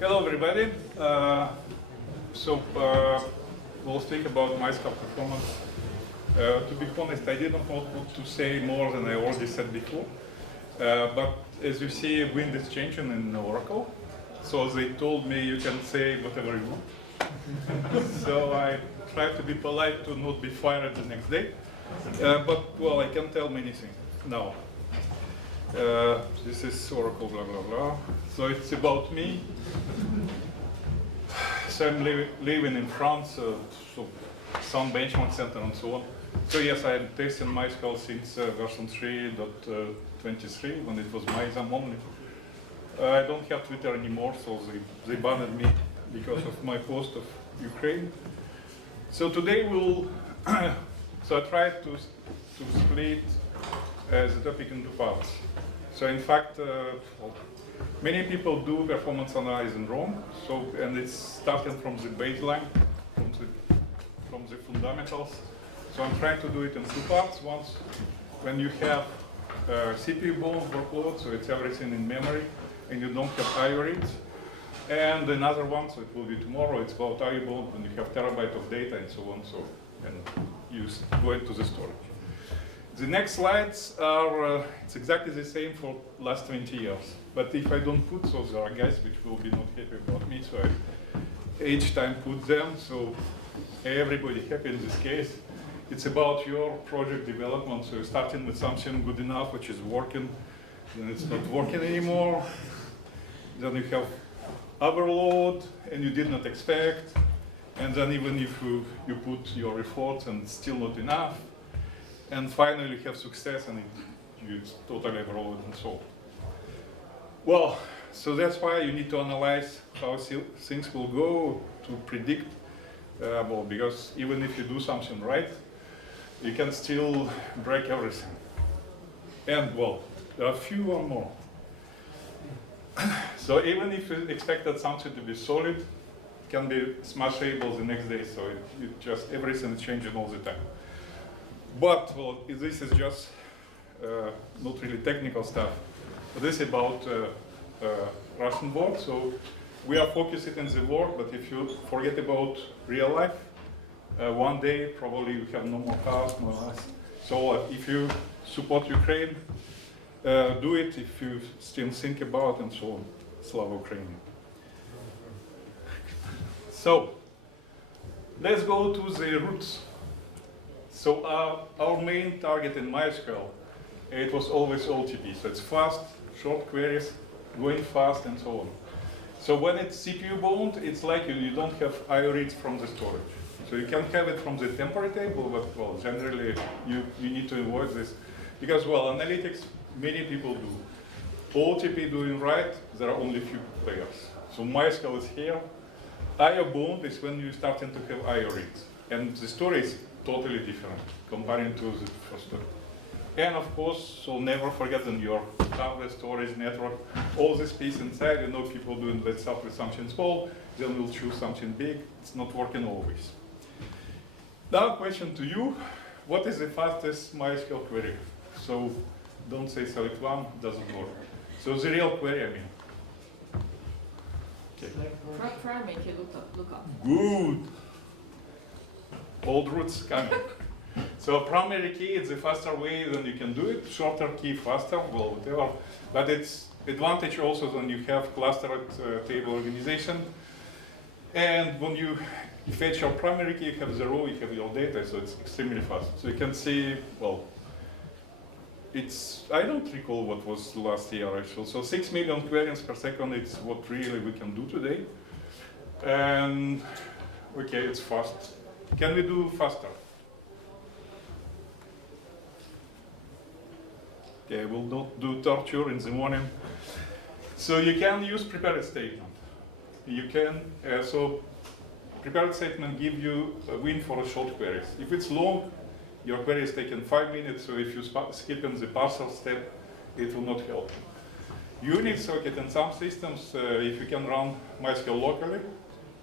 Hello, everybody. We'll speak about MySQL performance. To be honest, I didn't want to say more than I already said before. But as you see, wind is changing in Oracle. So they told me you can say whatever you want. So I tried to be polite to not be fired the next day. But, well, I can tell many things now. This is Oracle, blah, blah, blah. So it's about me. So I'm living in France, so some benchmark center and so on. So yes, I'm testing MySQL since version 3.23, when it was MySQL only. I don't have Twitter anymore, so they banned me because of my post of Ukraine. So today so I tried to split the topic into parts. So in fact, many people do performance analysis wrong. And it's starting from the baseline, from the fundamentals. So I'm trying to do it in two parts. Once, when you have CPU-bound workload, so it's everything in memory, and you don't have I/O reads. And another one, so it will be tomorrow, it's about I/O-bound when you have terabyte of data and so on. And you go into the storage. The next slides are, it's exactly the same for last 20 years. But if I don't put those, there are guys which will be not happy about me, so I each time put them, so everybody happy in this case. It's about your project development, so you're starting with something good enough, which is working, then it's not working anymore. Then you have overload, and you did not expect, and then even if you put your efforts and it's still not enough, and finally you have success and you totally overload and so on. Well, so that's why you need to analyze how things will go to predict, because even if you do something right, you can still break everything. And well, there are few or more. So even if you expected something to be solid, it can be smashable the next day, so it just everything is changing all the time. But well, this is just not really technical stuff. This is about Russian work. So we are focusing on the work, but if you forget about real life, one day probably you have no more cars, no less. So if you support Ukraine, do it. If you still think about and so on, Slava Ukraine. So let's go to the roots. So our main target in MySQL, it was always OLTP. So it's fast, short queries, going fast, and so on. So when it's CPU-bound, it's like you don't have I/O reads from the storage. So you can have it from the temporary table, but well, generally you need to avoid this. Because, well, analytics, many people do. OLTP doing right, there are only few players. So MySQL is here. I/O-bound is when you're starting to have I/O reads. And the story is totally different comparing to the first story. And of course, so never forget in your tablet, storage, network, all this piece inside, you know people doing that stuff with something small, then we'll choose something big. It's not working always. Now question to you, what is the fastest MySQL query? So don't say select one, doesn't work. So the real query, I mean. Okay. Primary key lookup. Good. Old roots coming. So primary key is the faster way than you can do it. Shorter key faster, well, whatever. But it's advantage also when you have clustered table organization. And when you fetch your primary key, you have the row, you have your data, so it's extremely fast. So you can see, well, I don't recall what was last year actually. So 6 million queries per second, it's what really we can do today. And okay, it's fast. Can we do faster? Okay, we'll not do torture in the morning. So you can use prepared statement. You can, so prepared statement give you a win for a short queries. If it's long, your query is taking 5 minutes, so if you skip in the parser step, it will not help. Unit socket in some systems, if you can run MySQL locally,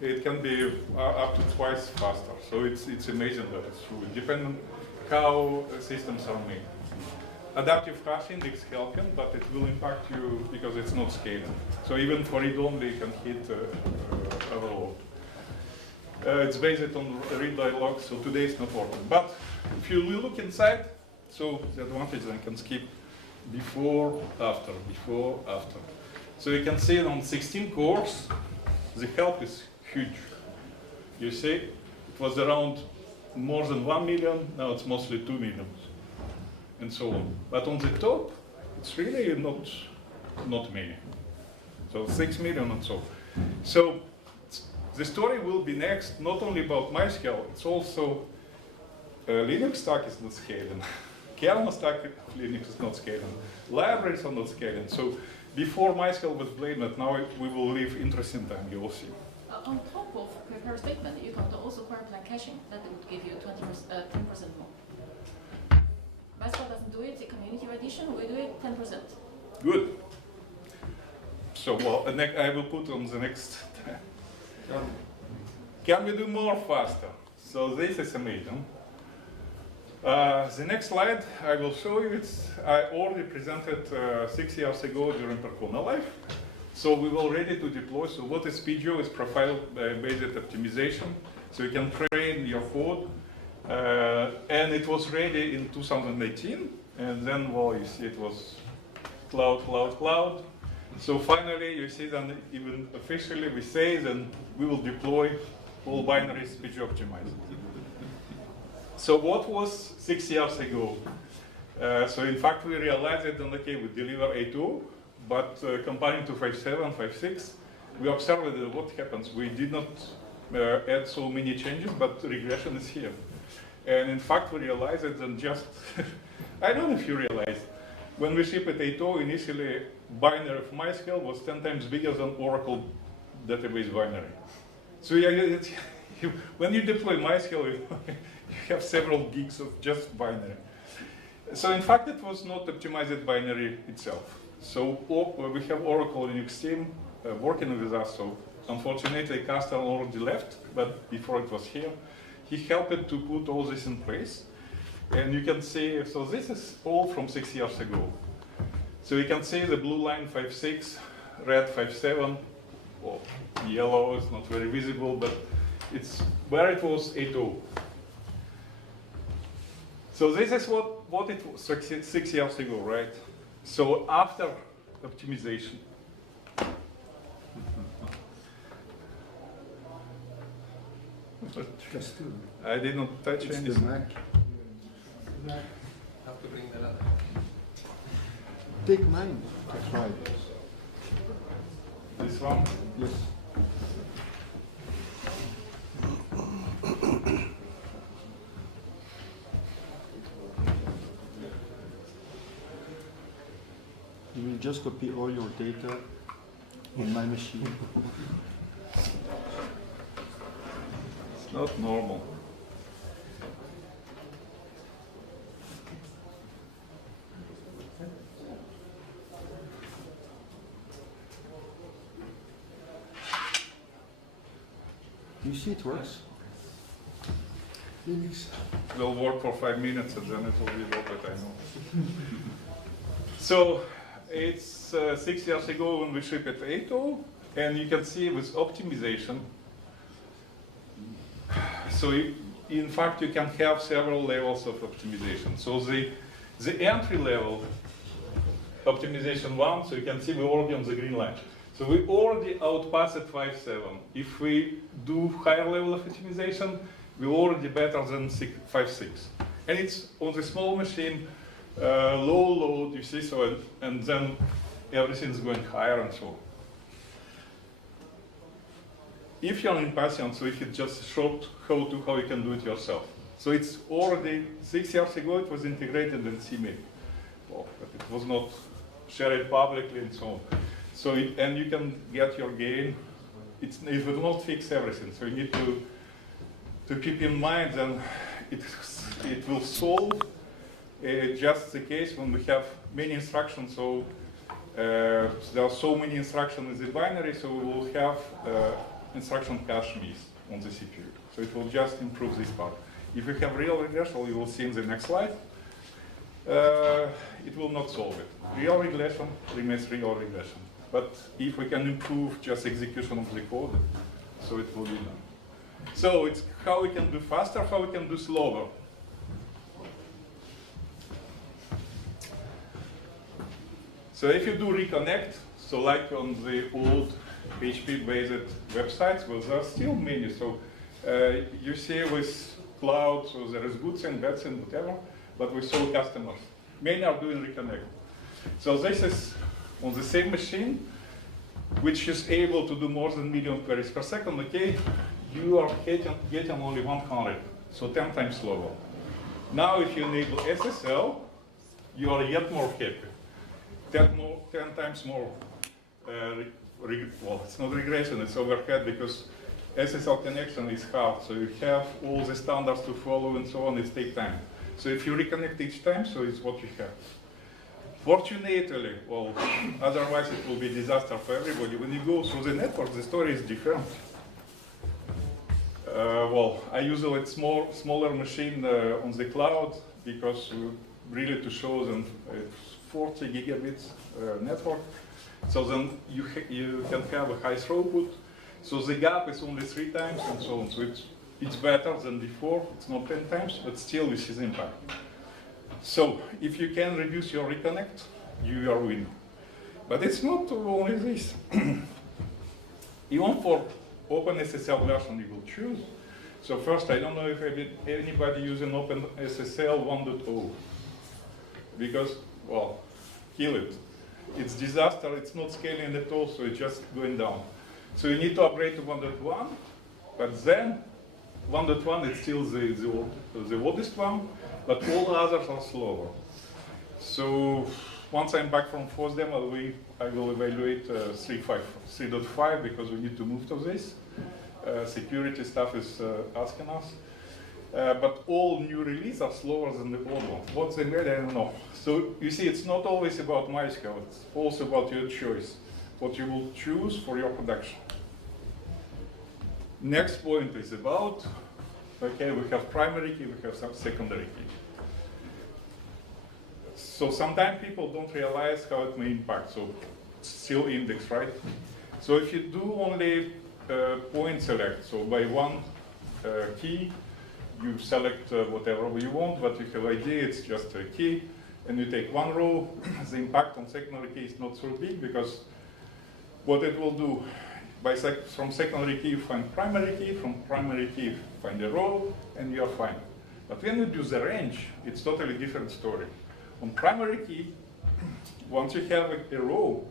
it can be up to twice faster. So it's amazing that it's true, depending how systems are made. adaptive hash index helping, but it will impact you because it's not scaling. So even for read-only, you can hit overload. It's based on read dialog, so today it's not working. But if you look inside, so the advantage I can skip before, after, before, after. So you can see on 16 cores, the help is huge. You see, it was around more than 1 million, now it's mostly 2 million, and so on. But on the top, it's really not many. So 6 million and so. So the story will be next, not only about MySQL, it's also Linux stack is not scaling. Kernel stack Linux is not scaling. Libraries are not scaling. So before MySQL was blamed, now we will live interesting time, you will see. On top of prepare statement, you can also query plan caching. That would give you 10% more. MySQL doesn't do it. The community edition, we do it 10%. Good. So well, I will put on the next. Can we do more faster? So this is amazing. The next slide I will show you, I already presented 6 years ago during Percona Live. So we were ready to deploy. So what is PGO? Is profile-based optimization. So you can train your code. And it was ready in 2018. And then, well, you see it was cloud. So finally, you see that even officially we say then we will deploy all binaries PGO optimized. So what was 6 years ago? So in fact, we realized that, okay, we deliver 8.2, but comparing to 5.7, 5.6, we observed that what happens. We did not add so many changes, but regression is here. And in fact, we realized that then just, I don't know if you realize, when we shipped 8.0, initially binary of MySQL was 10 times bigger than Oracle database binary. So when you deploy MySQL, you have several gigs of just binary. So in fact, it was not optimized binary itself. So we have Oracle Linux team working with us. So unfortunately, Castor already left, but before it was here, he helped to put all this in place. And you can see, so this is all from 6 years ago. So you can see the blue line 5.6, red 5.7, well, yellow is not very visible, but it's where it was 8.0. So this is what it was 6 years ago, right? So after optimization. I did not touch anything. Have to bring that up. Take mine. That's right. This one? Yes. You will just copy all your data on my machine. It's not normal. You see it works? Linux. Will work for 5 minutes and then it will be over, I know. So it's 6 years ago when we shipped 8.0, and you can see with optimization. So in fact, you can have several levels of optimization. So the entry level optimization 1, so you can see we're already on the green line. So we already outpassed 5.7. If we do higher level of optimization, we're already better than 5.6. And it's on the small machine, low load, you see, so and then everything's going higher and so on. If you're in Python, so if it's just short how you can do it yourself. So it's already 6 years ago, it was integrated in CMake. Well, but it was not shared publicly and so on. So and you can get your gain. It will not fix everything. So you need to keep in mind that it will solve just the case when we have many instructions. So there are so many instructions in the binary, so we will have instruction cache miss on the CPU. So it will just improve this part. If you have real regression, you will see in the next slide. it will not solve it. Real regression remains real regression. But if we can improve just execution of the code, so it will be done. So it's how we can do faster, how we can do slower. So if you do reconnect, so like on the old PHP-based websites, well, there are still many. So you see with cloud, so there is good thing, bad thing, whatever, but with sole customers. Many are doing reconnect. So this is on the same machine, which is able to do more than 1 million queries per second, okay, you are getting only 100, so 10 times slower. Now if you enable SSL, you are yet more happy. 10 times more, well, it's not regression, it's overhead, because SSL connection is hard, so you have all the standards to follow and so on, it takes time. So if you reconnect each time, so it's what you have. Fortunately, well, otherwise it will be a disaster for everybody. When you go through the network, the story is different. Well, I use a smaller machine on the cloud because really to show them it's 40 gigabits network. So then you can have a high throughput. So the gap is only 3 times and so on. So it's better than before. It's not 10 times, but still this is impact. So if you can reduce your reconnect, you are winning. But it's not only this. Even for OpenSSL version you will choose. So first, I don't know if anybody using OpenSSL 1.0. Because, well, kill it. It's disaster, it's not scaling at all, so it's just going down. So you need to upgrade to 1.1, but then 1.1 is still the oldest one, but all others are slower. So once I'm back from FOSS demo, I will evaluate 3.5 because we need to move to this. Security stuff is asking us. But all new releases are slower than the old one. What's the matter? I don't know. So you see, it's not always about MySQL, it's also about your choice, what you will choose for your production. Next point is about, okay, we have primary key, we have some secondary key. So sometimes people don't realize how it may impact. So it's still index, right? So if you do only point select, so by one key, you select whatever you want, but you have ID, it's just a key, and you take one row, the impact on secondary key is not so big because what it will do, from secondary key you find primary key, from primary key you find a row, and you are fine. But when you do the range, it's totally different story. On primary key, once you have a row,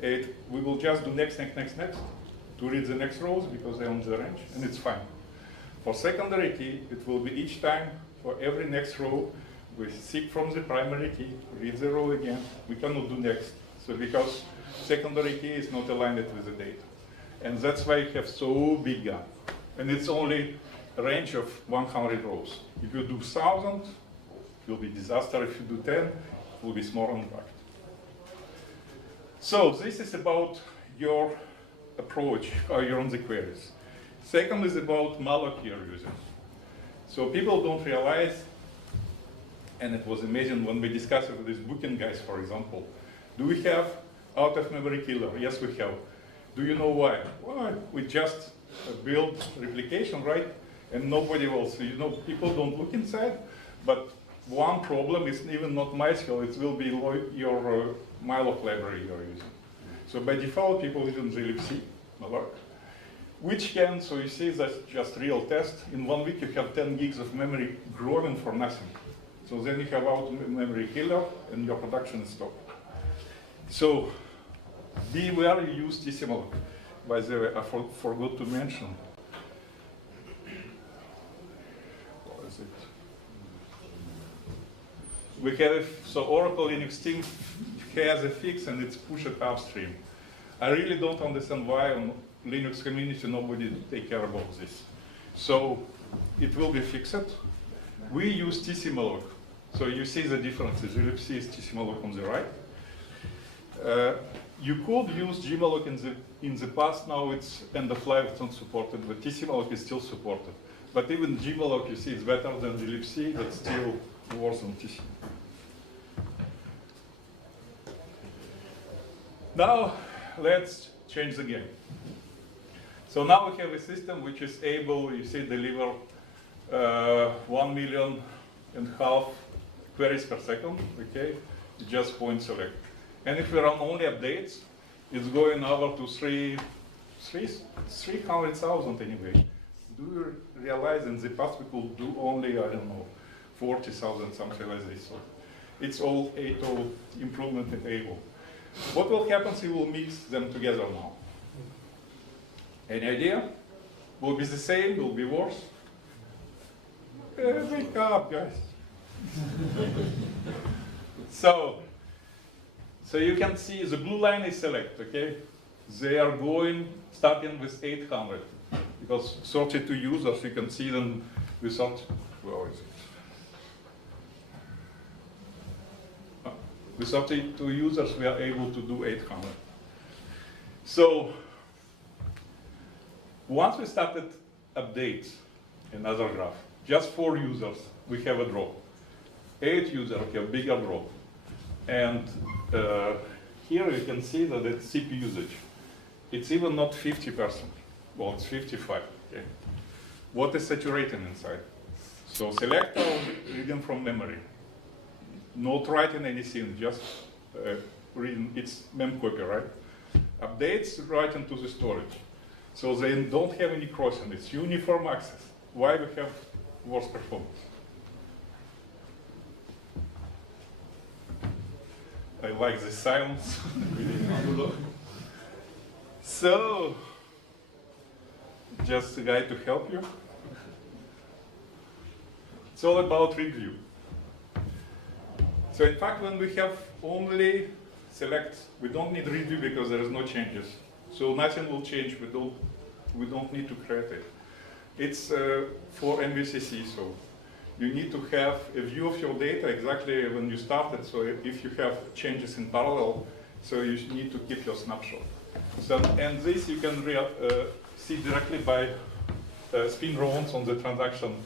we will just do next to read the next rows because they're on the range, and it's fine. For secondary key, it will be each time for every next row, we seek from the primary key, read the row again, we cannot do next. So because secondary key is not aligned with the data. And that's why you have so big gap. And it's only a range of 100 rows. If you do 1,000, it will be disaster. If you do 10, it will be small impact. So this is about your approach, how you run the queries. Second is about malloc you're using. So people don't realize, and it was amazing when we discussed it with these booking guys, for example, do we have out-of-memory killer? Yes, we have. Do you know why? Well, we just build replication, right? And nobody else. You know, people don't look inside, but one problem is even not MySQL, it will be your malloc library you're using. So by default, people use glibc, malloc, which can, so you see that's just real test. In 1 week, you have 10 gigs of memory growing for nothing. So then you have out-memory killer, and your production is stopped. So beware you use tcmalloc. By the way, I forgot to mention. What is it? We have, so Oracle Linux team has a fix and it's pushed upstream. I really don't understand why on Linux community nobody take care about this. So it will be fixed. We use tcmalloc. So you see the differences. glibc is tcmalloc on the right. You could use gmalloc in the past. Now it's end of life, it's not supported, but tcmalloc is still supported. But even gmalloc, you see, it's better than glibc, but still worse than tc. Now, let's change the game. So now we have a system which is able, you see, deliver 1.5 million queries per second, okay? Just point select. And if we run only updates, it's going over to 300,000 anyway. Do you realize in the past we could do only, I don't know, 40,000, something like this. So it's all ATO improvement in ABO. What will happen is we will mix them together now. Any idea? Will be the same, will be worse? Wake up, guys. So you can see the blue line is select, okay? They are going, starting with 800. Because 32 users, you can see them without, where is it? With 32 users, we are able to do 800. So once we started updates, another graph, just 4 users, we have a drop. 8 users, we have a bigger drop. And here you can see that it's CPU usage. It's even not 50%. Well, it's 55. Okay. What is saturating inside? So selector reading from memory. Not writing anything, just reading its mem copy, right? Updates writing to the storage. So they don't have any crossing. It's uniform access. Why we have worse performance? I like the silence. So, just a guy to help you. It's all about read view. So in fact, when we have only select, we don't need read view because there is no changes. So nothing will change. We don't need to create it. It's for MVCC. So you need to have a view of your data exactly when you started. So if you have changes in parallel, so you need to keep your snapshot. So, and this you can see directly by spin rounds on the transaction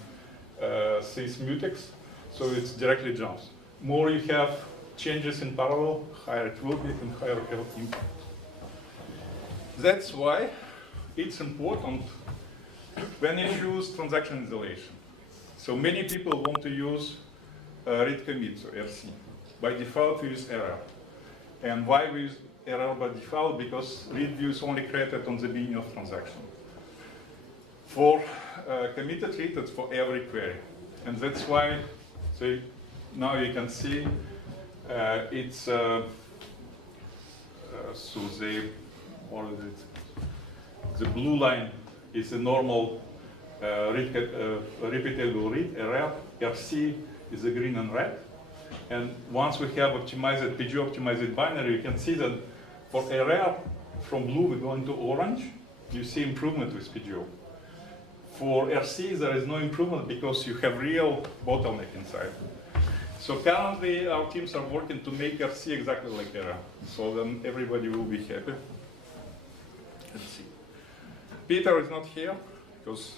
sys mutex. So it directly jumps. More you have changes in parallel, higher it will be and higher it will impact. That's why it's important when you choose transaction isolation. So many people want to use read commit, so RC. By default, we use error. And why we use error by default? Because read view is only created on the beginning of transaction. For committed read, it's for every query. And that's why, so now you can see it's, so what is it? The blue line is a normal repeatable read, error. RC is the green and red. And once we have optimized, PG optimized binary, you can see that for error, from blue we go into orange. You see improvement with PGO. For RC, there is no improvement because you have real bottleneck inside. So currently, our teams are working to make RC exactly like error. So then everybody will be happy. Let's see. Peter is not here because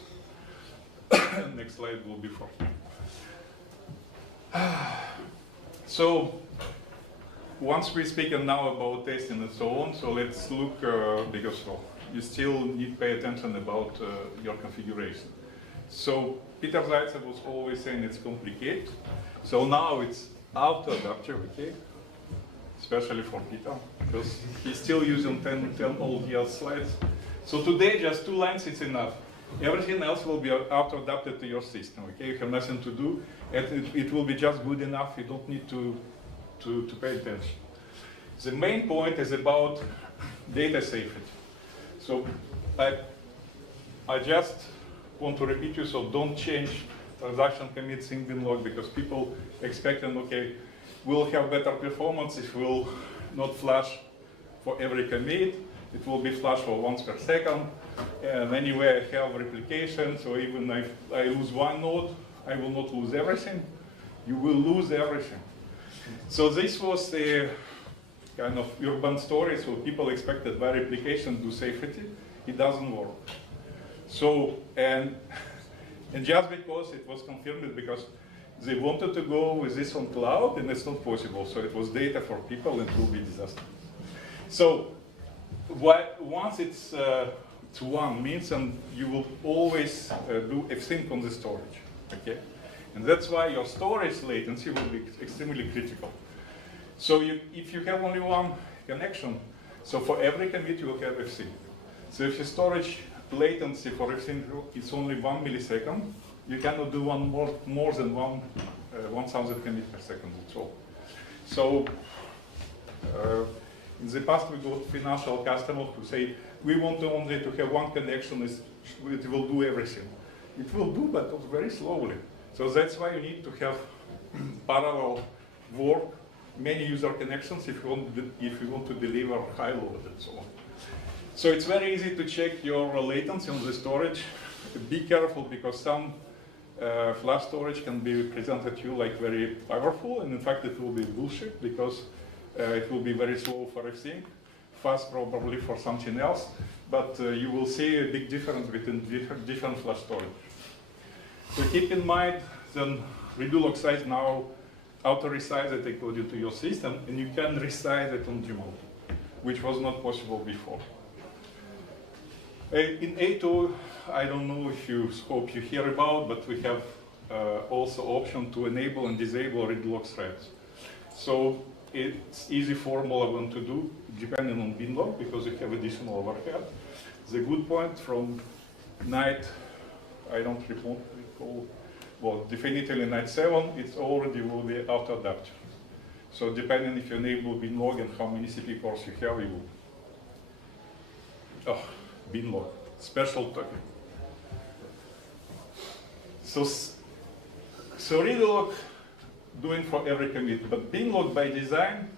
next slide will be for him. So once we speak now about testing and so on, so let's look, because you still need to pay attention about your configuration. So Peter Zaitsev was always saying it's complicated. So now it's auto-adaptive, okay? Especially for Peter, because he's still using 10 old year slides. So today, just 2 lines is enough. Everything else will be auto-adapted to your system, okay? You have nothing to do, and it will be just good enough. You don't need to pay attention. The main point is about data safety. So I just want to repeat you, so don't change transaction commits in bin log because people expecting, okay, we'll have better performance if we'll not flash for every commit. It will be flash for once per second. And anyway, I have replication, so even if I lose one node, I will not lose everything. You will lose everything. So this was the kind of urban story. So people expected by replication to safety. It doesn't work. So, and just because it was confirmed because they wanted to go with this on cloud, and it's not possible. So it was data for people, and it will be disaster. So once it's 1 means, and you will always do fsync on the storage, okay? And that's why your storage latency will be extremely critical. So if you have only one connection, so for every commit you will have fsync. So if your storage latency for fsync is only 1 millisecond, you cannot do more than 1,000 commits per second, that's all. So in the past we got financial customers who say, we want only to have one connection, it will do everything. It will do, but very slowly. So that's why you need to have parallel work, many user connections if you want to deliver high load and so on. So it's very easy to check your latency on the storage. Be careful because some flash storage can be presented to you like very powerful, and in fact it will be bullshit because it will be very slow for everything, fast probably for something else, but you will see a big difference between different flash storage. So keep in mind, then redo-log size now auto-resize it according to your system, and you can resize it on demand, which was not possible before. In A2, I don't know if you hope you hear about, but we have also option to enable and disable redo-log threads. So it's easy formula one to do, depending on binlog, because you have additional overhead. The good point from night, I don't recall, well, definitely night 7, it's already will be auto-adaptive. So depending if you enable binlog and how many CP cores you have, you will. Oh, binlog, special topic. So redo-log doing for every commit, but binlog by design,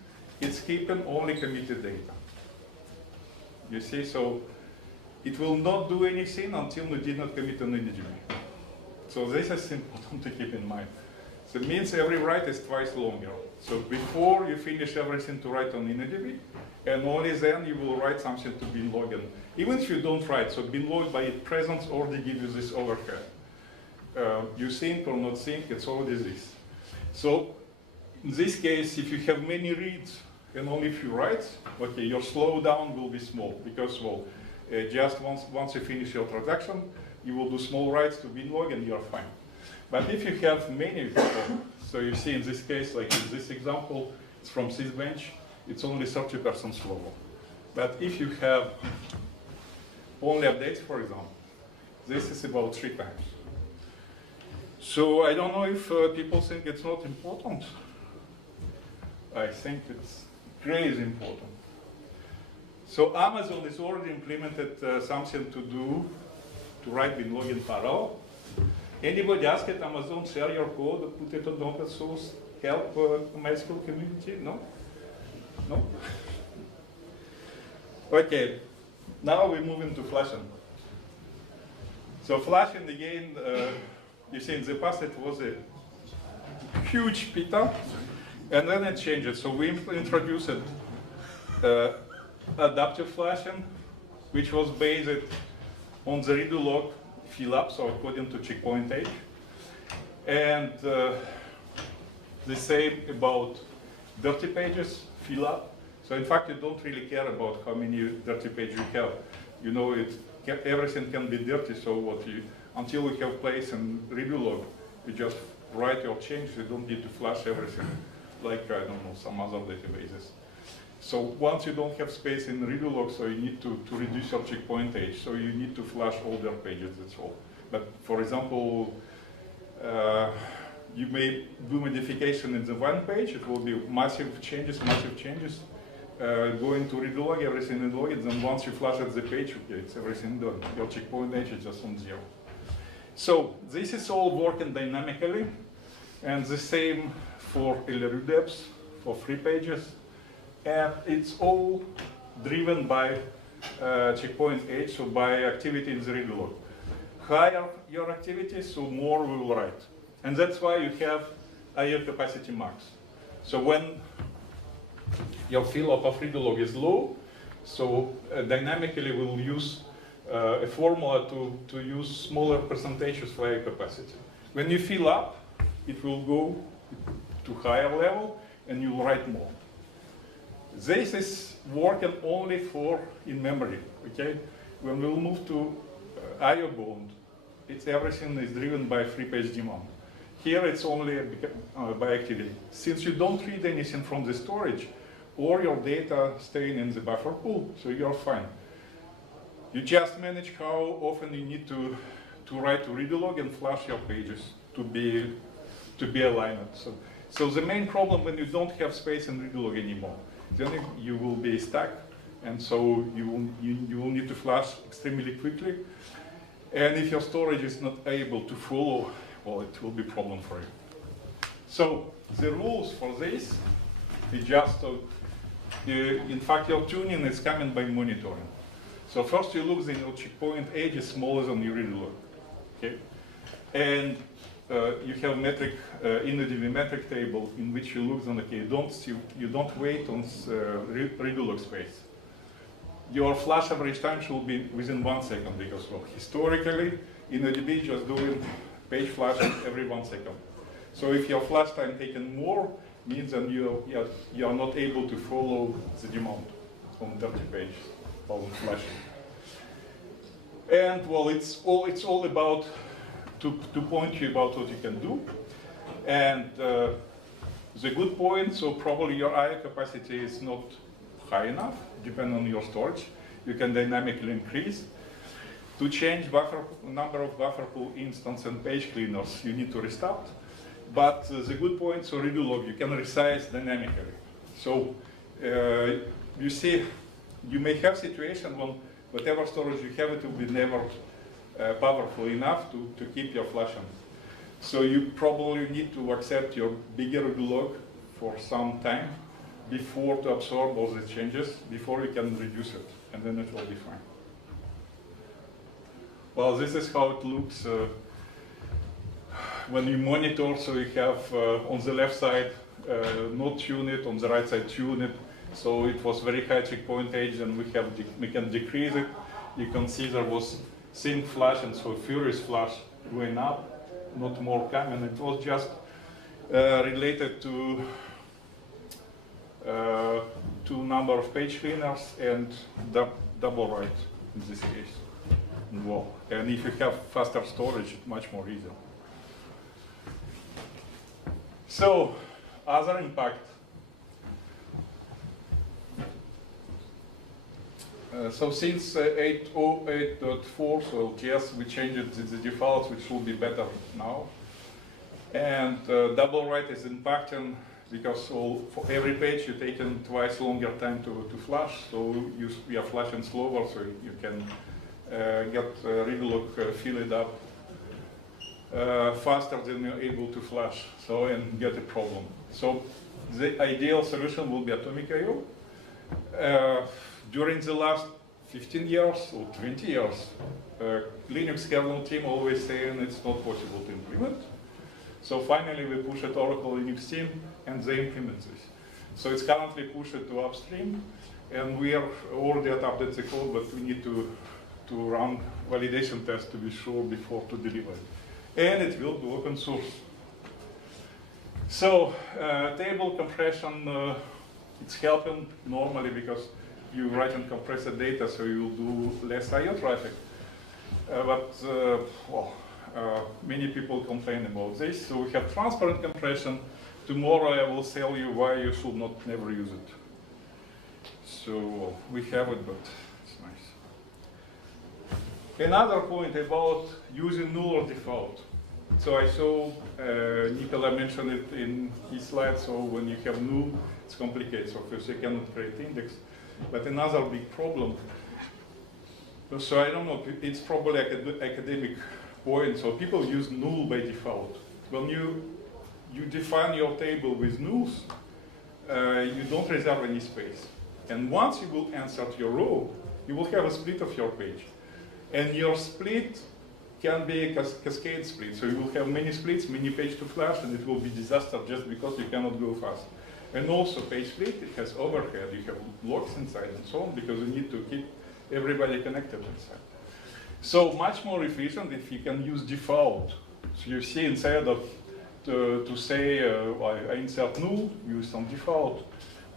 it's keeping only committed data. You see, so it will not do anything until you did not commit on InnoDB. So this is important to keep in mind. So it means every write is twice longer. So before you finish everything to write on InnoDB, and only then you will write something to binlog. And even if you don't write, so binlog by its presence already gives you this overhead. You sync or not sync, it's already this. So in this case, if you have many reads and only few writes, okay, your slowdown will be small because, well, just once you finish your transaction, you will do small writes to binlog and you're fine. But if you have many people, so you see in this case, like in this example, it's from Sysbench, it's only 30% slower. But if you have only updates, for example, this is about 3 times. So I don't know if people think it's not important. I think it's crazy important. So Amazon has already implemented something to do to write binlog in parallel. Anybody ask it, Amazon, share your code, put it on open source, help MySQL community? No? No? Okay, now we move into flashing. So flashing again, you see in the past it was a huge pita, and then it changed. So we introduced adaptive flashing, which was based on the redo log fill up, so according to checkpoint age. And the same about dirty pages, fill up. So in fact, you don't really care about how many dirty pages you have. You know, everything can be dirty, so until you have place in redo log, you just write your change, you don't need to flash everything, like, I don't know, some other databases. So once you don't have space in redo log, so you need to reduce your checkpoint age, so you need to flash all their pages, that's all. But for example, you may do modification in the one page, it will be massive changes, going to redo log, everything in log, and then once you flash at the page, okay, it's everything done. Your checkpoint age is just on 0. So this is all working dynamically, and the same for LRU depths, for free pages, and it's all driven by checkpoint age, so by activity in the redo log. Higher your activity, so more we will write. And that's why you have IO capacity max. So when your fill up of redo log is low, so dynamically we'll use a formula to use smaller percentages for IO capacity. When you fill up, it will go to higher level and you'll write more. This is working only for in memory, okay? When we'll move to IO bound, everything is driven by free page demand. Here it's only by activity. Since you don't read anything from the storage, or your data staying in the buffer pool, so you're fine. You just manage how often you need to write to redo log and flush your pages to be aligned. So the main problem when you don't have space in redo log anymore, then you will be stuck, and so you will need to flush extremely quickly. And if your storage is not able to follow, well, it will be a problem for you. So the rules for this is just, in fact, your tuning is coming by monitoring. So first you look that your checkpoint age is smaller than your redo log, okay? And you have metric in the DB metric table in which you look on, okay, you don't wait on redo log space. Your flash average time should be within 1 second because, well, historically, in the DB just doing page flashes every 1 second. So if your flash time taken more, means that you are not able to follow the demand on 30 pages while flashing. And well, it's all about to point you about what you can do. And the good point, so probably your IO capacity is not high enough, depending on your storage. You can dynamically increase. To change number of buffer pool instance and page cleaners, you need to restart. But the good point, so redo log, you can resize dynamically. So you see, you may have situation when whatever storage you have, it will be never powerful enough to keep your flashing. So you probably need to accept your bigger redo log for some time before to absorb all the changes, before you can reduce it, and then it will be fine. Well, this is how it looks when you monitor. So you have on the left side not tune it, on the right side tune it. So it was very high checkpoint age, and we can decrease it. You can see there was sync flash, and so furious flash going up, not more coming. It was just related to number of page cleaners and double write in this case. Well, and if you have faster storage, it's much more easier. So, other impact. So since 8.08.4, so LTS, we changed the defaults, which will be better now. And double write is impacting because for every page you're taking twice longer time to flash, so you are flashing slower, so you can get redo log filled up faster than you're able to flash, so and get a problem. So the ideal solution will be atomic I/O. During the last 15 years or 20 years, Linux kernel team always saying it's not possible to implement. So finally we pushed it Oracle Linux team and they implement this. So it's currently pushed to upstream, and we are already updated the code, but we need to run validation tests to be sure before to deliver it. And it will be open source. So table compression, it's helping normally because you write and compress the data, so you'll do less I/O traffic. Many people complain about this. So we have transparent compression. Tomorrow I will tell you why you should not never use it. So we have it, but it's nice. Another point about using null or default. So I saw Nicola mentioned it in his slide. So when you have null, it's complicated. So first you cannot create index. But another big problem. So I don't know. It's probably academic point. So people use null by default. When you define your table with nulls, you don't reserve any space. And once you will insert your row, you will have a split of your page. And your split can be a cascade split. So you will have many splits, many pages to flash, and it will be disaster just because you cannot go fast. And also page split, it has overhead. You have blocks inside and so on, because you need to keep everybody connected inside. So much more efficient if you can use default. So you see instead of to say I insert null, use some default.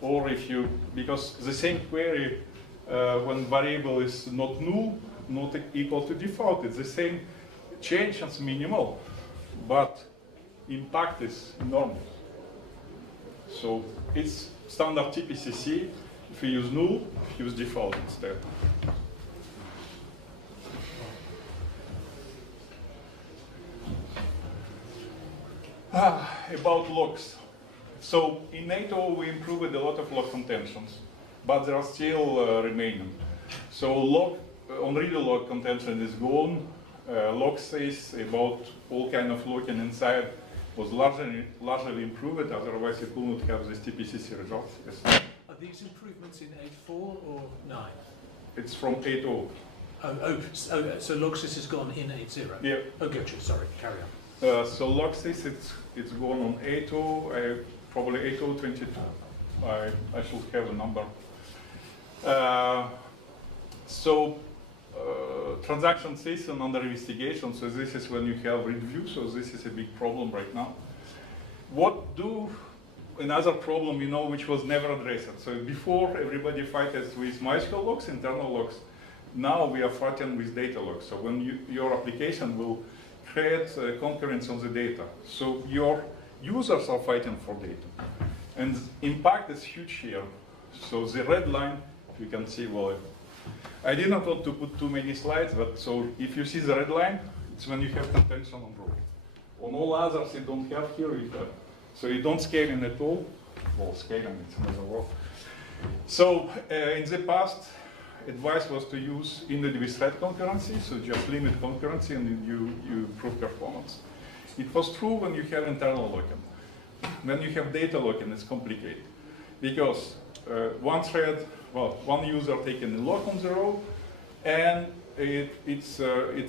or if you, because the same query, when variable is not null, not equal to default, it's the same change as minimal, but impact is enormous. So it's standard TPCC. If you use null, use default instead. About logs. So in NATO, we improved a lot of log contentions, but there are still remaining. So log, on reader log contention is gone. Log says about all kind of logging inside was largely improved, otherwise you could not have this TPCC results. Yes. Are these improvements in 8.4 or 9? It's from 8.0. So logsys has gone in 8.0? Yeah. Oh, gotcha, sorry, carry on. So logsys, it's gone on 8.0, probably 8.0.22. I should have a number. Transaction session under investigation, so this is when you have read view, so this is a big problem right now. What do another problem, which was never addressed? So before, everybody fights with MySQL logs, internal logs. Now we are fighting with data logs. So when your application will create concurrence on the data, so your users are fighting for data. And impact is huge here. So the red line, you can see, well, I did not want to put too many slides, but so if you see the red line, it's when you have contention on row. On all others, you don't have here. So you don't scaling at all. Well, scaling, it's another word. So in the past, advice was to use init with thread concurrency, so just limit concurrency and you improve performance. It was true when you have internal locking. When you have data locking, it's complicated. Because one thread, one user taking a lock on the row, and it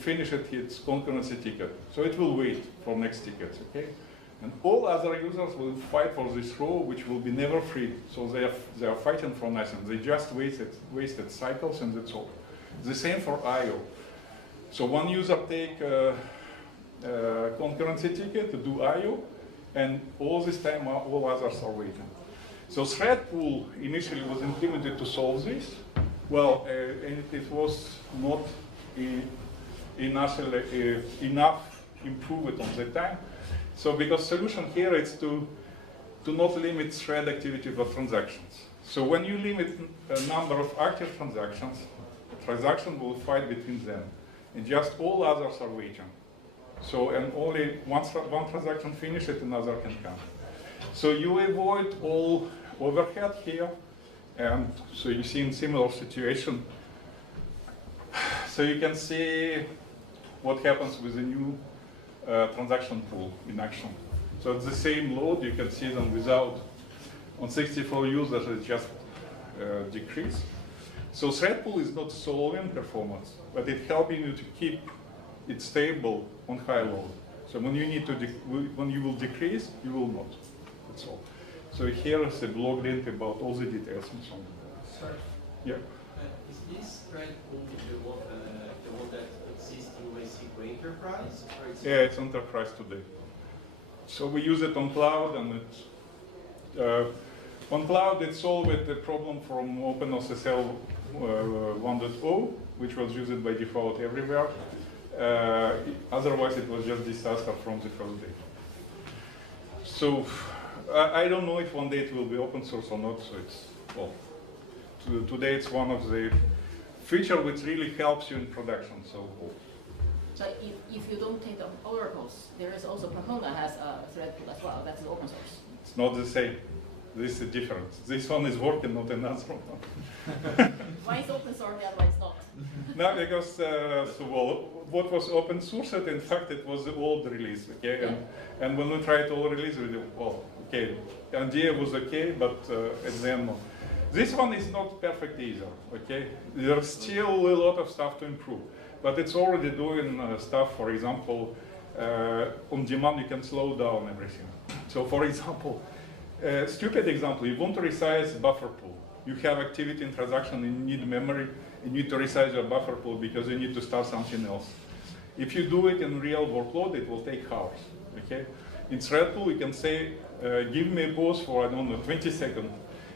finished its concurrency ticket. So it will wait for next tickets, okay? And all other users will fight for this row, which will be never free. So they are fighting for nothing. They just wasted cycles, and that's all. The same for I/O. So one user take concurrency ticket to do I/O, and all this time all others are waiting. So thread pool initially was implemented to solve this. Well, and it was not enough improved on the time. So because solution here is to not limit thread activity for transactions. So when you limit a number of active transactions, a transaction will fight between them, and just all others are waiting. So and only once one transaction finishes, another can come. So you avoid all overhead here, and so you see in similar situation. So you can see what happens with the new transaction pool in action. So it's the same load, you can see them without, on 64 users it's just decrease. So thread pool is not solving performance, but it helping you to keep it stable on high load. So when you need to, when you will decrease, you will not, that's all. So here is a blog link about all the details and so on. Sorry. Yeah. Is this thread pool the one that exists in MySQL Enterprise? Yeah, it's Enterprise today. So we use it on cloud, and it's on cloud it solved the problem from OpenSSL 1.0, which was used by default everywhere. Otherwise, it was just disaster from the first day. So I don't know if one day it will be open source or not. So it's today it's one of the features which really helps you in production. So if you don't take the oracles, there is also Performance has a thread pool as well. That's open source. it's not the same. This is different. This one is working, not another one. Why is open source, the other one is not? No, because what was open sourced, in fact, it was the old release, okay? Yeah. And when we tried all release, we did, okay, the idea was okay, but at the end, no. This one is not perfect either, okay? There's still a lot of stuff to improve, but it's already doing stuff, for example, on demand, you can slow down everything. So, for example, stupid example, you want to resize buffer pool. You have activity in transaction, and you need memory, you need to resize your buffer pool because you need to start something else. If you do it in real workload, it will take hours, okay? In thread pool, you can say, give me a pause for, I don't know, 20 seconds.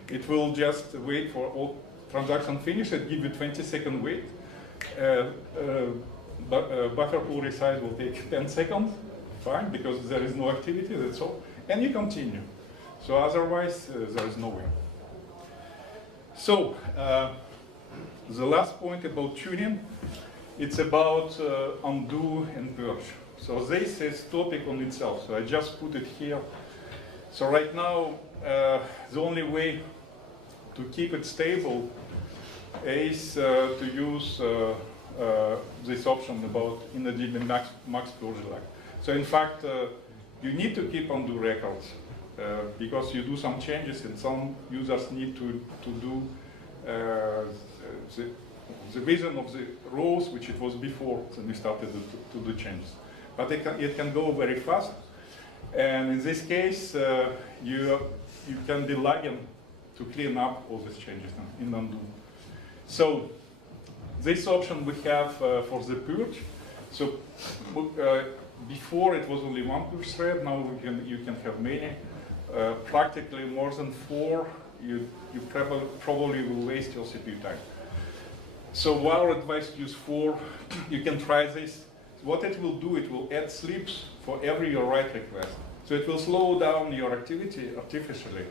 It will just wait for all transaction finish and give you 20-second wait. Buffer pool resize will take 10 seconds, fine, because there is no activity, that's all. And you continue. So otherwise, there is nowhere. So, the last point about tuning, it's about undo and purge. So this is topic on itself, so I just put it here. So right now, the only way to keep it stable is to use this option about inadvertent max purge lag. So in fact, you need to keep undo records because you do some changes and some users need to do the vision of the rows which it was before when we started to do changes. But it can go very fast. And in this case, you can be lagging to clean up all these changes in undo. So this option we have for the purge. So before it was only one purge thread. Now you can have many. Practically more than 4. You probably will waste your CPU time. So our advice to use 4. You can try this. What it will do, it will add sleeps for every your write request. So it will slow down your activity artificially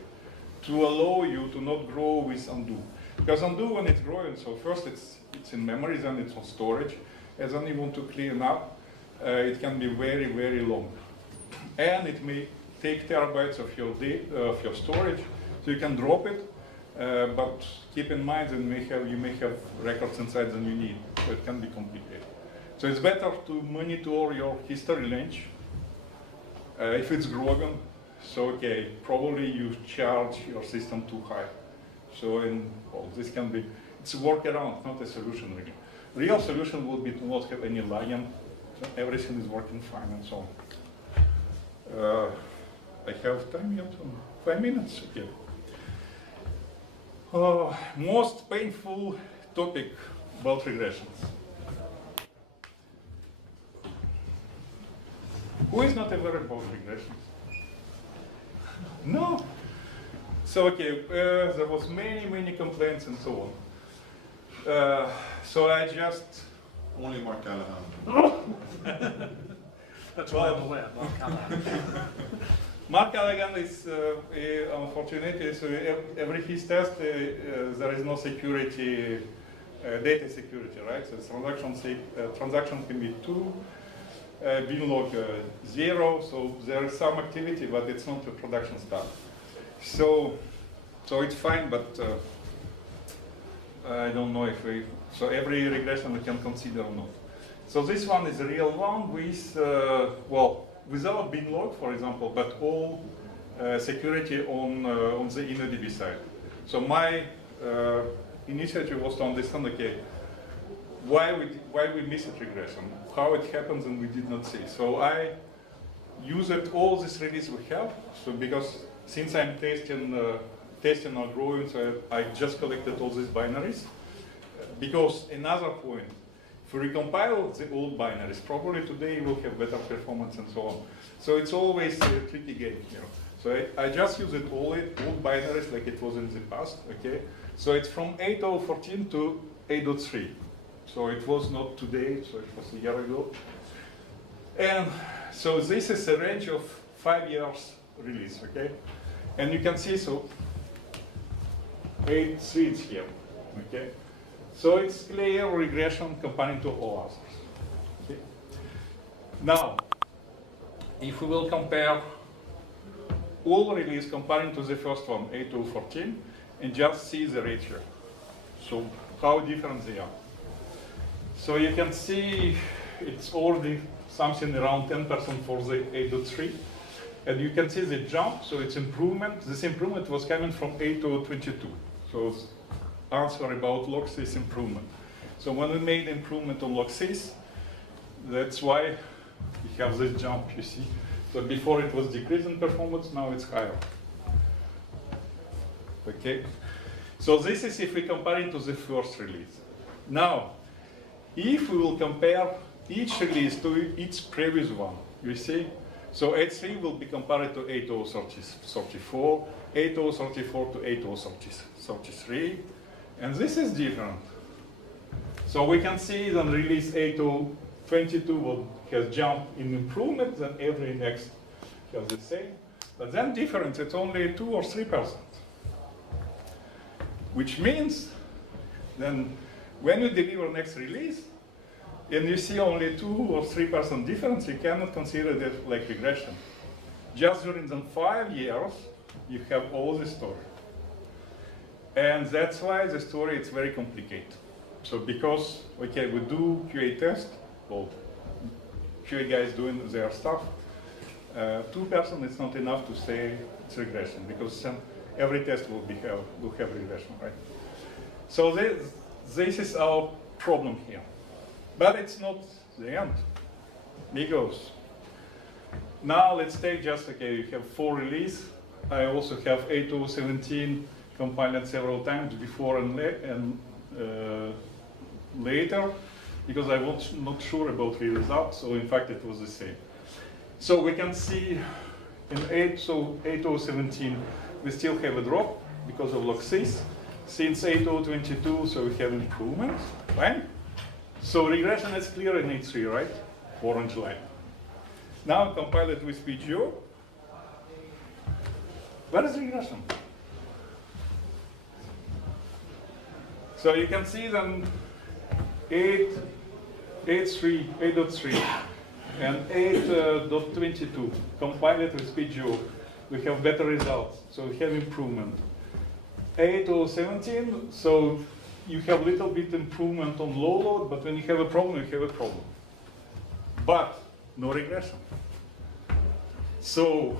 to allow you to not grow with undo. Because undo, when it's growing, so first it's in memory, then it's on storage, and then you want to clean up, it can be very, very long. And it may take terabytes of your storage, so you can drop it, but keep in mind that you may have records inside than you need, so it can be complicated. So it's better to monitor your history range. If it's growing, so okay, probably you charge your system too high. So this can be, it's a workaround, not a solution really. Real solution would be to not have any lagging, so everything is working fine and so on. I have time yet? 5 minutes, okay. Most painful topic about regressions. Who is not aware about regressions? No? So okay, there was many complaints and so on. So I just... Only Mark Callahan. That's why I'm aware, Mark Callahan. Mark Callahan is, unfortunately, so every his test, there is no security, data security, right? So transaction can be 2, bin log 0, so there is some activity, but it's not a production stuff. So it's fine, but I don't know if so every regression we can consider or not. So this one is a real one with, without bin log, for example, but all security on the InnoDB side. So my initiative was to understand, okay, why we missed regression, how it happens and we did not see. So I used all this release we have, so because since I'm testing or growing, so I just collected all these binaries. Because another point, if we recompile the old binaries, probably today we'll have better performance and so on. So it's always a tricky game here. So I just use it old binaries like it was in the past, okay? So it's from 8.0.14 to 8.3. So it was not today, so it was a year ago. And so this is a range of 5 years release, okay? And you can see, so 8.3 is here, okay? So it's clear regression comparing to all others. Okay? Now, if we will compare all release comparing to the first one, 8.0.14, and just see the ratio. So how different they are. So you can see it's already something around 10% for the 8.3. And you can see the jump, so it's improvement. This improvement was coming from 8.0.22. So answer about log6 improvement. So when we made improvement on log6, that's why we have this jump, you see. So before it was decreasing performance, now it's higher. Okay? So this is if we compare it to the first release. Now, if we will compare each release to its previous one, you see, So 8.3 will be compared to 8.0.34, 8.0.34 to 8.0.33, and this is different. So we can see that release 8.0.22 has jumped in improvement, then every next has the same. But then difference, it's only 2 or 3%. Which means then when you deliver next release, and you see only 2 or 3% difference, you cannot consider that like regression. Just during the 5 years, you have all the story. And that's why the story is very complicated. So because, okay, we do QA test, well, QA guys doing their stuff, 2% is not enough to say it's regression, because every test will have regression, right? So this is our problem here. But it's not the end, because now let's take just, okay, you have 4 release. I also have 8.0.17 compiled several times before and later, because I was not sure about the results, so in fact it was the same. So we can see in 8.0.17 we still have a drop because of log 6. Since 8.0.22, so we have improvement, right? So regression is clear in 8.3, right? Orange line. Now compile it with PGO. Where is regression? So you can see then 8.3 and 8.22 compile it with PGO. We have better results, so we have improvement. 8.0.17, so you have little bit improvement on low load, but when you have a problem, you have a problem. But no regression. So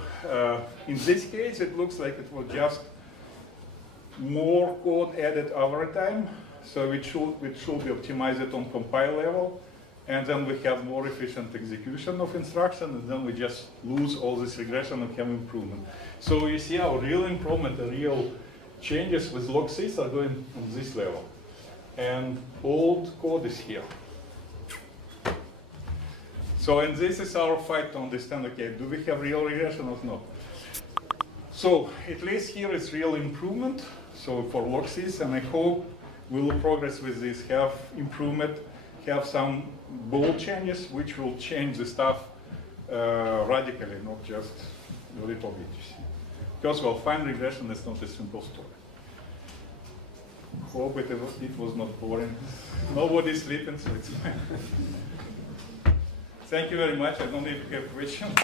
in this case, it looks like it was just more code added over time. So it should be optimized on compile level. And then we have more efficient execution of instruction, and then we just lose all this regression and have improvement. So you see our real improvement, the real changes with log 6 are going on this level. And old code is here. So, and this is our fight to understand, okay, do we have real regression or not? So, at least here is real improvement. So for log 6, and I hope we will progress with this, have improvement, have some bold changes, which will change the stuff radically, not just a little bit, you see. Because, well, fine regression is not a simple story. Hope it was not boring. Nobody's sleeping, so it's fine. Thank you very much. I don't know if you have questions.